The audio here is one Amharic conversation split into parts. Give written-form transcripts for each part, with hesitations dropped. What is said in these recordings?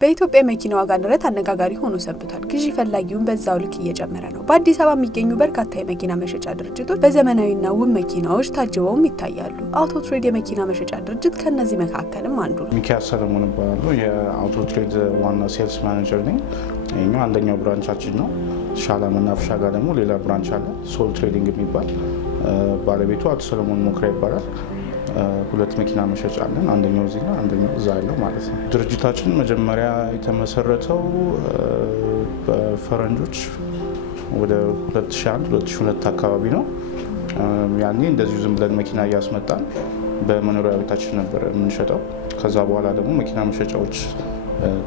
በኢትዮጵያ መኪና ዋጋ ንረት አነጋጋሪ ሆኖ ሰንብቷል። ግዢ ፈላጊውን በዛው ልክ እየጨመረ ነው። በአዲስ አበባ የሚገኙ በርካታ የመኪና መሸጫ ድርጅቶች በዘመናዊና ውብ መኪናዎች ታጅበውም ይታያሉ። አውቶ ትሬድ የመኪና መሸጫ ድርጅት ከነዚህ መካከልም አንዱ ነው። ሚካኤል ሰለሞን እባላለሁ። የአውቶ ትሬድ ዋና ሴልስ ማኔጀር ነኝ። ይሄኛው አንደኛው ብራንቻችን ነው። ሻላ መናፈሻ ጋር ደግሞ ሌላ ብራንች አለ፣ ሶል ትሬዲንግ የሚባል ባለቤቱ አቶ ሰለሞን ሞክሪያ ይባላል። ሁለት መኪና መሸጫ አለን። አንደኛው እዚህ ነው፣ አንደኛው እዛ ያለው ማለት ነው። ድርጅታችን መጀመሪያ የተመሰረተው በፈረንጆች ወደ 2001-2002 አካባቢ ነው። ያኔ እንደዚሁ ዝም ብለን መኪና እያስመጣን በመኖሪያ ቤታችን ነበር የምንሸጠው። ከዛ በኋላ ደግሞ መኪና መሸጫዎች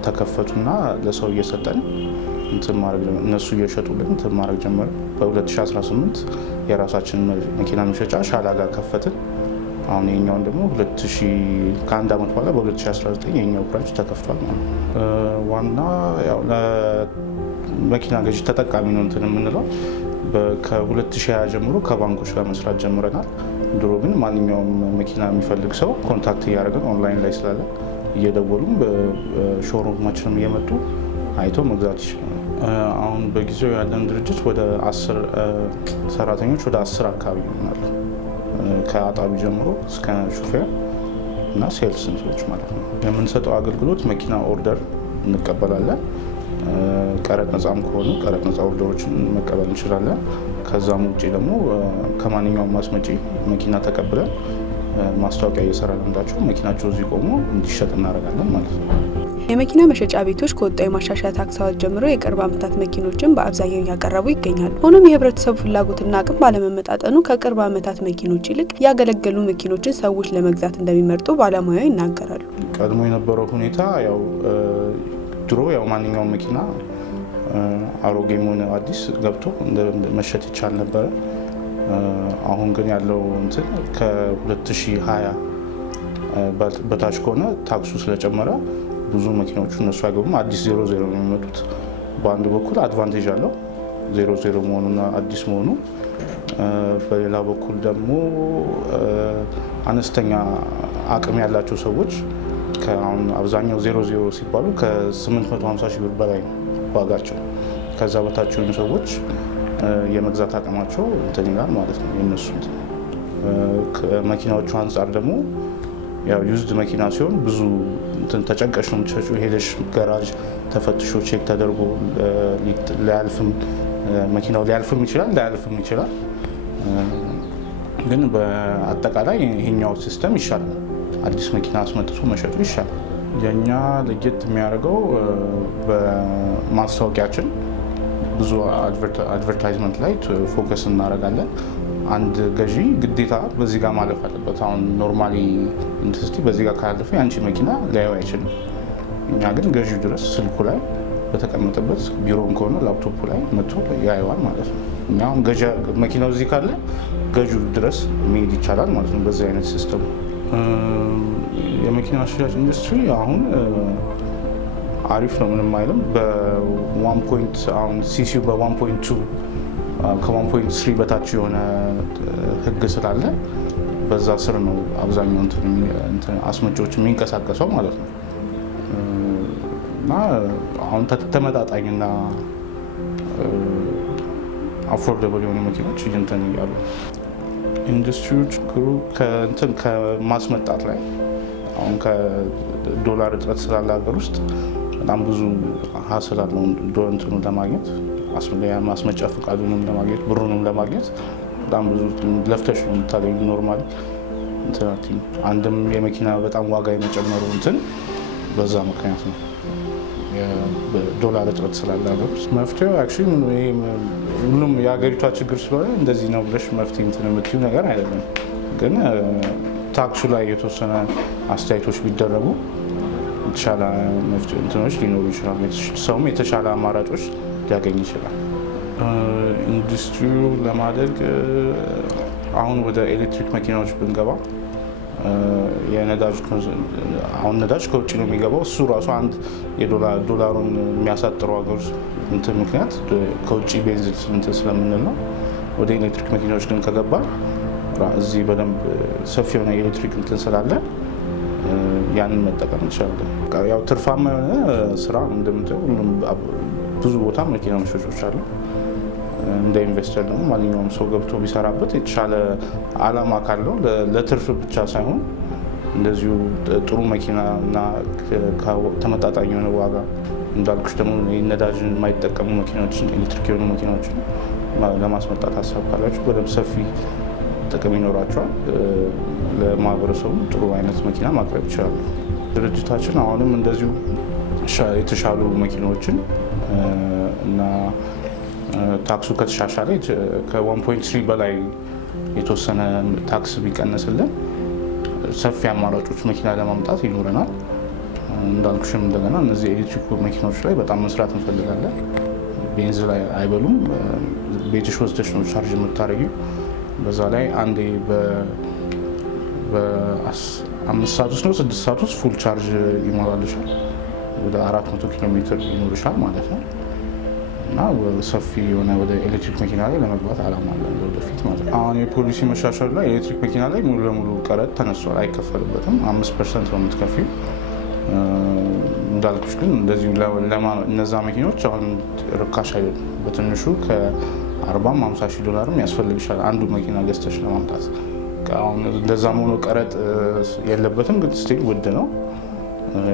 ተከፈቱና ለሰው እየሰጠን እነሱ እየሸጡልን እንትን ማድረግ ጀመረ። በ2018 የራሳችን መኪና መሸጫ ሻላ ጋር ከፈትን። አሁን የኛውን ደግሞ ከአንድ ዓመት በኋላ በ2019 የኛው ብራንች ተከፍቷል ማለት ነው። ዋና ያው ለመኪና ገዢ ተጠቃሚ ነው እንትን የምንለው ከ2020 ጀምሮ ከባንኮች ጋር መስራት ጀምረናል። ድሮ ግን ማንኛውም መኪና የሚፈልግ ሰው ኮንታክት እያደረገን ኦንላይን ላይ ስላለ እየደወሉም በሾሩማችንም እየመጡ አይቶ መግዛት ይችላል። አሁን በጊዜው ያለን ድርጅት ወደ 10 ሰራተኞች ወደ 10 አካባቢ ይሆናሉ። ከአጣቢ ጀምሮ እስከ ሹፌር እና ሴልስ ሰዎች ማለት ነው። የምንሰጠው አገልግሎት መኪና ኦርደር እንቀበላለን። ቀረጥ ነፃም ከሆኑ ቀረጥ ነፃ ኦርደሮችን መቀበል እንችላለን። ከዛም ውጪ ደግሞ ከማንኛውም ማስመጪ መኪና ተቀብለን ማስታወቂያ እየሰራንላቸው መኪናቸው እዚህ ቆሞ እንዲሸጥ እናደርጋለን ማለት ነው። የመኪና መሸጫ ቤቶች ከወጣው የማሻሻያ ታክስ አዋጅ ጀምሮ የቅርብ ዓመታት መኪኖችን በአብዛኛው እያቀረቡ ይገኛሉ። ሆኖም የህብረተሰቡ ፍላጎትና አቅም ባለመመጣጠኑ ከቅርብ ዓመታት መኪኖች ይልቅ ያገለገሉ መኪኖችን ሰዎች ለመግዛት እንደሚመርጡ ባለሙያው ይናገራሉ። ቀድሞ የነበረው ሁኔታ ያው ድሮ ያው ማንኛውም መኪና አሮጌም ሆነ አዲስ ገብቶ መሸጥ ይቻል ነበረ። አሁን ግን ያለው እንትን ከ2020 በታች ከሆነ ታክሱ ስለጨመረ ብዙ መኪናዎቹ እነሱ አይገቡም። አዲስ 00 ነው የሚመጡት። በአንድ በኩል አድቫንቴጅ አለው 00 መሆኑና አዲስ መሆኑ፣ በሌላ በኩል ደግሞ አነስተኛ አቅም ያላቸው ሰዎች አሁን አብዛኛው 00 ሲባሉ ከ850 ሺህ ብር በላይ ዋጋቸው። ከዛ በታች የሆኑ ሰዎች የመግዛት አቅማቸው እንትን ይላል ማለት ነው። የነሱ ከመኪናዎቹ አንጻር ደግሞ ያው ዩዝድ መኪና ሲሆን ብዙ ተጨንቀሽ ነው የምትሸጪው። ሄደሽ ጋራጅ ተፈትሾ ቼክ ተደርጎ መኪናው ሊያልፍም ይችላል ላያልፍም ይችላል። ግን በአጠቃላይ ይሄኛው ሲስተም ይሻላል። አዲስ መኪና አስመጥቶ መሸጡ ይሻላል። የኛ ለየት የሚያደርገው በማስታወቂያችን ብዙ አድቨርታይዝመንት ላይ ፎከስ እናደርጋለን። አንድ ገዢ ግዴታ በዚህ ጋር ማለፍ አለበት። አሁን ኖርማሊ ኢንዱስትሪ በዚህ ጋር ካላለፈ ያንቺ መኪና ሊያየው አይችልም። እኛ ግን ገዢው ድረስ ስልኩ ላይ በተቀመጠበት ቢሮም ከሆነ ላፕቶፑ ላይ መጥቶ ያየዋል ማለት ነው። እኛ አሁን መኪናው እዚህ ካለ ገዢው ድረስ መሄድ ይቻላል ማለት ነው። በዚህ አይነት ሲስተም የመኪና ሽያጭ ኢንዱስትሪ አሁን አሪፍ ነው፣ ምንም አይልም። አሁን ሲሲዩ በ1.2 ከ1.3 በታች የሆነ ህግ ስላለ በዛ ስር ነው አብዛኛው አስመጪዎች የሚንቀሳቀሰው ማለት ነው። እና አሁን ተመጣጣኝና አፎርደብል የሆኑ መኪኖች እንትን እያሉ ኢንዱስትሪው ችግሩ ከማስመጣት ላይ አሁን ከዶላር እጥረት ስላለ ሀገር ውስጥ በጣም ብዙ ሀስል አለው እንትኑን ለማግኘት ማስመጫ ፈቃዱንም ለማግኘት ብሩንም ለማግኘት በጣም ብዙ ለፍተሽ ነው የምታገኙ። ኖርማሊ አንድም የመኪና በጣም ዋጋ የመጨመሩ እንትን በዛ ምክንያት ነው፣ ዶላር እጥረት ስላለ ሀገር ውስጥ። መፍትሄው አክቹዋሊ ሁሉም የሀገሪቷ ችግር ስለሆነ እንደዚህ ነው ብለሽ መፍትሄ እንትን የምትይው ነገር አይደለም። ግን ታክሱ ላይ የተወሰነ አስተያየቶች ቢደረጉ የተሻለ መፍትሄ እንትኖች ሊኖሩ ይችላሉ። ሰውም የተሻለ አማራጮች ሊያገኝ ይችላል። ኢንዱስትሪው ለማደግ አሁን ወደ ኤሌክትሪክ መኪናዎች ብንገባ አሁን ነዳጅ ከውጭ ነው የሚገባው። እሱ ራሱ አንድ ዶላሩን የሚያሳጥረው ሀገር እንትን ምክንያት ከውጭ ቤንዚን እንትን ስለምንል ነው። ወደ ኤሌክትሪክ መኪናዎች ግን ከገባ እዚህ በደንብ ሰፊ የሆነ ኤሌክትሪክ እንትን ስላለ ያንን መጠቀም እንችላለን። ያው ትርፋማ የሆነ ስራ እንደምታየው ሁሉም ብዙ ቦታ መኪና መሸጫዎች አሉ። እንደ ኢንቨስተር ደግሞ ማንኛውም ሰው ገብቶ ቢሰራበት የተሻለ አላማ ካለው ለትርፍ ብቻ ሳይሆን እንደዚሁ ጥሩ መኪና እና ተመጣጣኝ የሆነ ዋጋ እንዳልኩሽ ደግሞ ነዳጅ የማይጠቀሙ መኪናዎችን ኤሌክትሪክ የሆኑ መኪናዎችን ለማስመጣት ሀሳብ ካላችሁ በደንብ ሰፊ ጥቅም ይኖራቸዋል። ለማህበረሰቡ ጥሩ አይነት መኪና ማቅረብ ይችላሉ። ድርጅታችን አሁንም እንደዚሁ የተሻሉ መኪናዎችን እና ታክሱ ከተሻሻለ ከ1.3 በላይ የተወሰነ ታክስ ቢቀነስልን ሰፊ አማራጮች መኪና ለማምጣት ይኖረናል። እንዳልኩሽም እንደገና እነዚህ ኤሌክትሪክ መኪናዎች ላይ በጣም መስራት እንፈልጋለን። ቤንዚን ላይ አይበሉም። ቤትሽ ወስደሽ ነው ቻርጅ የምታደርጊው። በዛ ላይ አንዴ በ5 ሰዓት ውስጥ ነው 6 ሰዓት ውስጥ ፉል ቻርጅ ይሞላልሻል። ወደ 400 ኪሎ ሜትር ይኖርሻል ማለት ነው። እና ሰፊ የሆነ ወደ ኤሌክትሪክ መኪና ላይ ለመግባት አላማ አለን ወደፊት ማለት ነው። አሁን የፖሊሲ መሻሻል ላይ ኤሌክትሪክ መኪና ላይ ሙሉ ለሙሉ ቀረጥ ተነስቷል። አይከፈልበትም። 5% ነው የምትከፊው። እንዳልኩሽ ግን እንደዚሁ እነዛ መኪኖች አሁን ርካሽ አይደሉም። በትንሹ ከ40-50 ሺህ ዶላርም ያስፈልግሻል አንዱ መኪና ገዝተሽ ለማምጣት። አሁን እንደዛም ሆኖ ቀረጥ የለበትም፣ ግን ስቲል ውድ ነው።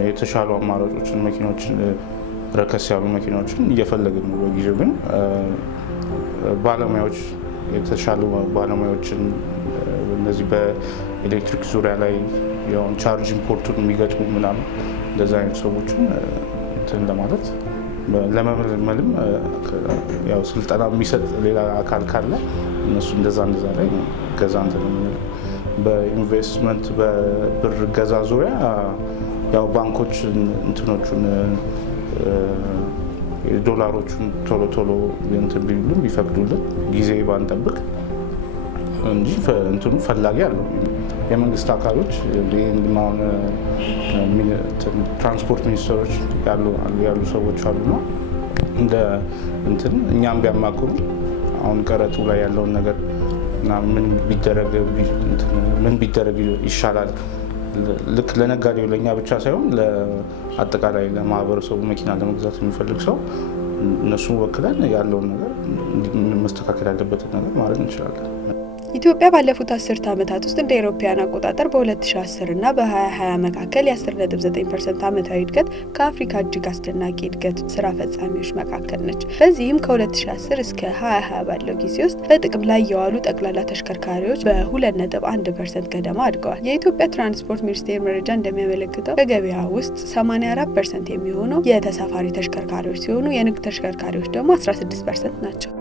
የተሻሉ አማራጮችን መኪኖችን ረከስ ያሉ መኪናዎችን እየፈለግን ነው። በጊዜው ግን ባለሙያዎች የተሻሉ ባለሙያዎችን እነዚህ በኤሌክትሪክ ዙሪያ ላይ ያውን ቻርጅ ኢምፖርቱን የሚገጥሙ ምናምን እንደዛ አይነት ሰዎችን እንትን ለማለት ለመመልመልም ያው ስልጠና የሚሰጥ ሌላ አካል ካለ እነሱ እንደዛ ላይ ገዛ እንትን የምንለው በኢንቨስትመንት በብር ገዛ ዙሪያ ያው ባንኮች እንትኖቹን ዶላሮቹን ቶሎ እንትን ቢሉልን ቢፈቅዱልን ጊዜ ባንጠብቅ እንጂ እንትኑ ፈላጊ አለው። የመንግስት አካሎች አሁን ትራንስፖርት ሚኒስትሮች ያሉ ሰዎች አሉና እንደ እንትን እኛም ቢያማክሩ አሁን ቀረጡ ላይ ያለውን ነገር እና ምን ቢደረግ ይሻላል ልክ ለነጋዴው ለኛ ብቻ ሳይሆን ለአጠቃላይ ለማህበረሰቡ መኪና ለመግዛት የሚፈልግ ሰው እነሱ ወክለን ያለውን ነገር መስተካከል ያለበትን ነገር ማለት እንችላለን። ኢትዮጵያ ባለፉት 10 ዓመታት ውስጥ እንደ አውሮፓውያን አቆጣጠር በ2010 እና በ2020 መካከል የ10.9% ዓመታዊ እድገት ከአፍሪካ እጅግ አስደናቂ እድገት ስራ ፈጻሚዎች መካከል ነች። በዚህም ከ2010 እስከ 2020 ባለው ጊዜ ውስጥ በጥቅም ላይ የዋሉ ጠቅላላ ተሽከርካሪዎች በ2.1% ገደማ አድገዋል። የኢትዮጵያ ትራንስፖርት ሚኒስቴር መረጃ እንደሚያመለክተው በገበያ ውስጥ 84% የሚሆነው የተሳፋሪ ተሽከርካሪዎች ሲሆኑ የንግድ ተሽከርካሪዎች ደግሞ 16% ናቸው።